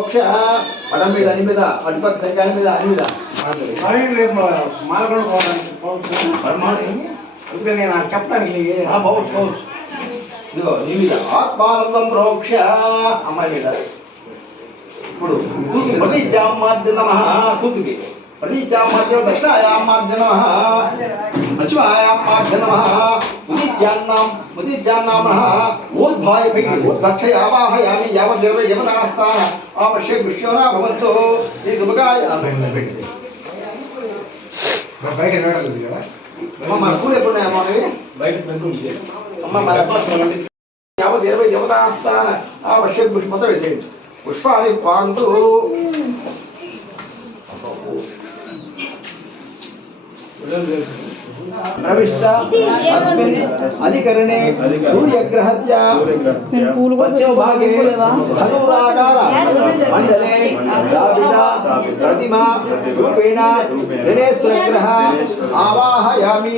ప్రోక్ష పడం మీద అని మీద అటుపక్క సంఖ్యాల మీద అని మీద మాలకొండ పోవడానికి పరమాణి ఇప్పుడు నేను నాకు చెప్తాను పౌచ్ పౌచ్ ఇదిగో నీ మీద ఆత్మానందం ప్రోక్ష అమ్మాయి మీద ఇప్పుడు తూకి ప్రతిజామాద్య నమ తూకి ప్రతిజామాద్య దక్షాయామాద్య నమ పశ్చిమాయామాద్య నమ ఉదిత్యాన్నాం ఉదిత్యాన్నామ ఊద్భాయ పైకి ఉద్భక్షయ ఆవాహయామి యావద్దేవ యమనాస్థాన ఆవశ్య విశ్వనా భవంతో ఈ శుభకాయ బయట నడలేదు కదా అమ్మ మన స్కూల్ ఎప్పుడు అమ్మ బయట పెట్టుకుంటే అమ్మ మన యావత్ ఇరవై దేవతాస్థాన ఆవశ్య పుష్పంతో వేసేయండి పుష్పాన్ని పాంతు ప్రవిష్ట అస్మిన్ అధికరణే సూర్యగ్రహస్య. పశ్చిమ భాగే ధనురాకార మండలే స్థాపిత ప్రతిమ రూపేణ శనేశ్వరగ్రహ ఆవాహయామి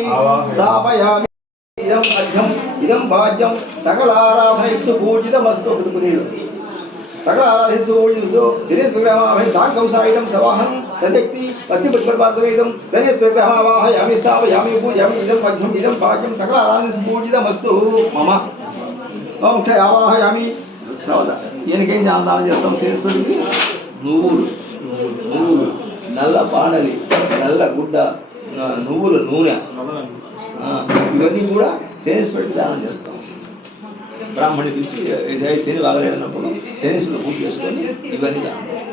స్థాపయామి. ఇదం అధ్యం ఇదం భాగ్యం సకలారాధనైస్తు పూజితమస్తు. పుట్టుకునేడు సకల ఆరాధనైస్తు పూజితమస్తు. శనేశ్వరగ్రహమాభై సాంగంసాయుధం సవాహనం. తదక్తి పత్తి పుష్పర్పార్థవేదం శనేశ్వరగ్రహమావాహయామి స్థాపయామి పూజయామి ఇదం మధ్యం ఇదం భాగ్యం సకల ఆరాధనైస్తు పూజితమస్తు మమ ఓం ఆవాహయామి తర్వాత ఈయనకేం దానం చేస్తాం శనేశ్వరుడికి నువ్వులు నువ్వులు నల్ల పాడలి నల్ల గుడ్డ। నువ్వుల నూనె। ఇవన్నీ కూడా శనేశ్వరుడికి దానం చేస్తాం। బ్రాహ్మణి పిలిచి శని బాగలేదన్నప్పుడు శనేశ్వరుడు పూజ చేసుకొని ఇవన్నీ దానం చేస్తాం।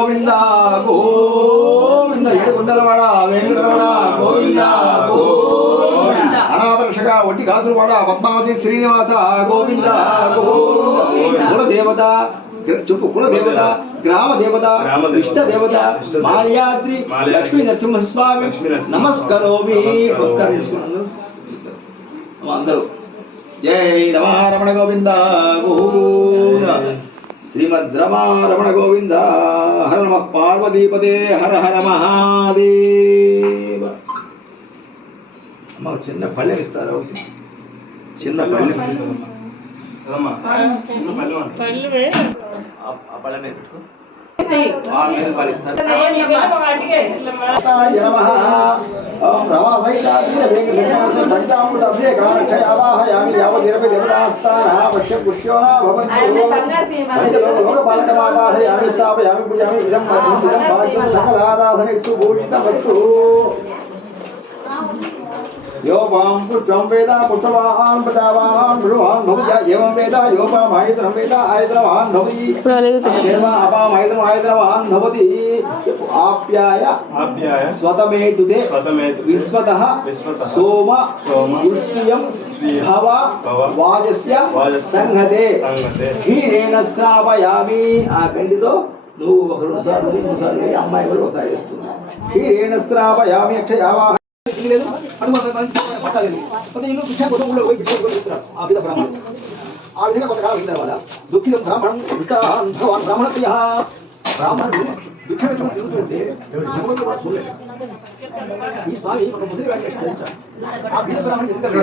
గోవింద గోవింద. ఏడుకుండలవాడ వెంకటరమణ గోవింద గోవింద. అనాదర్శక ఒట్టి కాసులవాడ పద్మావతి శ్రీనివాస గోవింద గోవింద. గ్ర- చెప్పు గ్రామ దేవత గ్రామ దేవత, ఇష్ట దేవత దేవత, మాల్యాద్రి మాల్యాద్రి, లక్ష్మీ నరసింహస్వామి నమస్కరోమి. నమస్కరోమి. నమస్కారం చేసుకున్నాను అందరూ. జై రమారమణ గోవింద శ్రీమద్ రమారమణ గోవింద. పార్వతీపదే హర హర మహాదేవ అమ్మ ఒక చిన్న పళ్ళెం ఇస్తారా ఒకటి? చిన్న పళ్ళెం అదమ్మా చిన్న పల్లె మాట. ఆ- ఆ పళ్ళెం మీద పెట్టుకో పంచామృత అభిషేకాక్షయావాహయామి యావదిరపి దేవతాస్థానః పశ్య పుష్యోనా స్థాపయామి పూజామి ఇదం మధ్యం ఇదం భాగ్యం यो वां पुष्पं वेद पुष्पवान् प्रजावान् भृवान् भवति एवं वेद यो वाम् आयतनं वेद आयतनवान् भवति देव अपाम् आयतनम् आयतनवान् भवति आप्याय ఆప్యాయ स्वतमेतुते స్వతమేతు विश्वतः विश्वतः सोम सोम इष्टियं इष्टियं भव भव वाजस्य वाजस्य संहते సంగతే క్షీరేణ శ్రావయామి ఆ గంటితో నువ్వు ఒక రెండు సార్లు మూడు సార్లు చేయి, అమ్మాయి కూడా ఒకసారి చేస్తుంది క్షీరేణ శ్రావయామి అక్షయావాహ లేదు హనుమంత మంచి పట్టాలి. కొంత ఇల్లు భిక్ష కోసం ఊళ్ళో పోయి భిక్ష కోసం ఇస్తున్నారు ఆ విధ బ్రాహ్మణుడు ఆ విధంగా కొంతకాలం అయిన తర్వాత దుఃఖితం బ్రాహ్మణం దుఃఖాన్ భగవాన్ బ్రాహ్మణ ప్రియ బ్రాహ్మణుడు భిక్ష పెట్టుకుని తిరుగుతుంటే భగవంతుడు కూడా చూడలేదు. ఈ స్వామి ఒక ముసలి వాడిని ఆలోచించాడు. ఆ బీద బ్రాహ్మణుడు ఎందుకు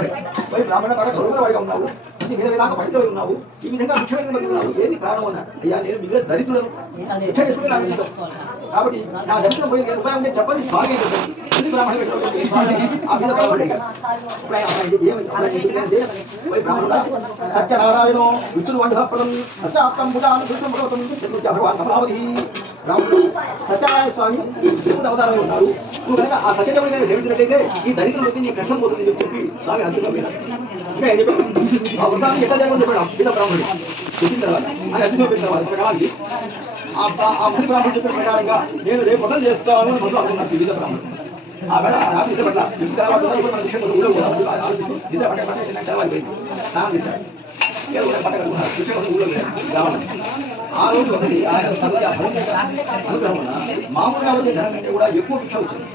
మరి బ్రాహ్మణ బాగా చదువుకున్న వాడిగా ఉన్నావు ఇది మీద విధానం పండితులు ఉన్నావు ఈ విధంగా భిక్ష మీద ఏది కారణం అన్నాడు అయ్యా నేను మిగిలిన దరిద్రులను భిక్ష చేసుకుని కాబట్టి నా దగ్గర పోయి నేను ఉపాయం నేను చెప్పండి స్వామి ఎందుకు బ్రాహ్మణ పెట్టినటువంటి ఈ స్వామి ఆ బీద బ్రాహ్మణుడు ఇప్పుడు ఆయన విష్ణుడు వంశప్రదం అశాత్తం పుటాను కృష్ణం భగవతం చతుర్థ భగవాన్ అమరావతి రాముడు సత్యనారాయణ స్వామి విష్ణుడు అవతారంలో ఉన్నారు. నువ్వు కనుక ఆ సత్యదేవుని కనుక సేవించినట్టయితే ఈ దరిద్రులకి నీ కష్టం పోతుంది అని చెప్పి స్వామి అద్భుతం మీద. ఇంకా ఏం చెప్పాడు? ఆ వృత్తాన్ని ఎట్లా చేయమని చెప్పాడు? ఆ బ్రాహ్మణుడు. చెప్పిన తర్వాత అది అద్భుతం తర్వాత ఆ బ్రా- బ్రాహ్మణుడు చెప్పిన ప్రకారంగా నేను రేపు మొదలు చేస్తాను అని మొదలు అనుకున్నాను. వివిధ బీద ఆ వేళ రాత్రి నిద్ర పట్ల ఇంటి కూడా నిద్ర ఆ రోజు ఒకటి ఆయన అనుగ్రహం మామూలుగా వచ్చే ధర కంటే కూడా ఎక్కువ భిక్ష వచ్చింది.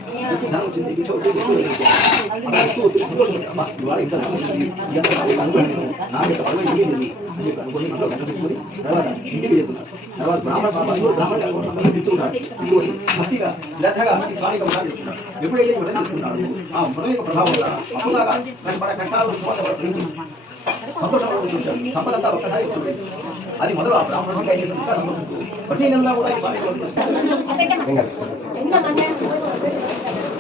తర్వాత ఇంటికి చెప్తున్నారు తర్వాత బ్రాహ్మణ బ్రాహ్మణులు బ్రాహ్మణ అందరూ తింటున్నారు ఇంకోటి భక్తిగా శ్రద్ధగా ప్రతి స్వామి వ్రతం తీసుకున్నారు ఎప్పుడైతే వ్రతం తీసుకున్నాడు ఆ వ్రతం యొక్క ప్రభావం వల్ల అప్పులాగా దాని మన కష్టాలు సుఖపడతారు సంతోషంగా ఉంటుంటారు సంపద అంతా ఒక్కసారి వస్తుంది అది మొదలు ఆ ప్రతి నెలలో కూడా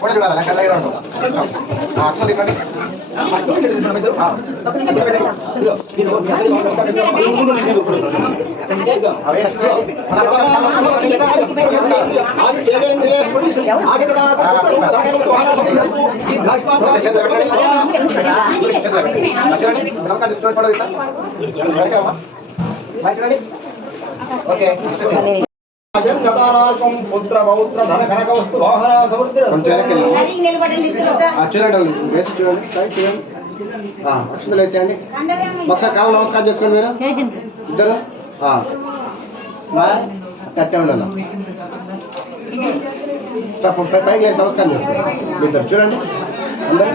కూడా చూడాలి ఉంటాం అట్లా ఓకే. చూడండి వేసి చూడండి. చూడండి. ఆ, అక్షంతలు వేసేయండి. ఒకసారి కావాలి నమస్కారం చేసుకోండి మీరు. ఇద్దరు? కట్టే ఉండాలి? పైకి లేచి నమస్కారం చేసుకోండి. ఇద్దరు చూడండి. అందరూ?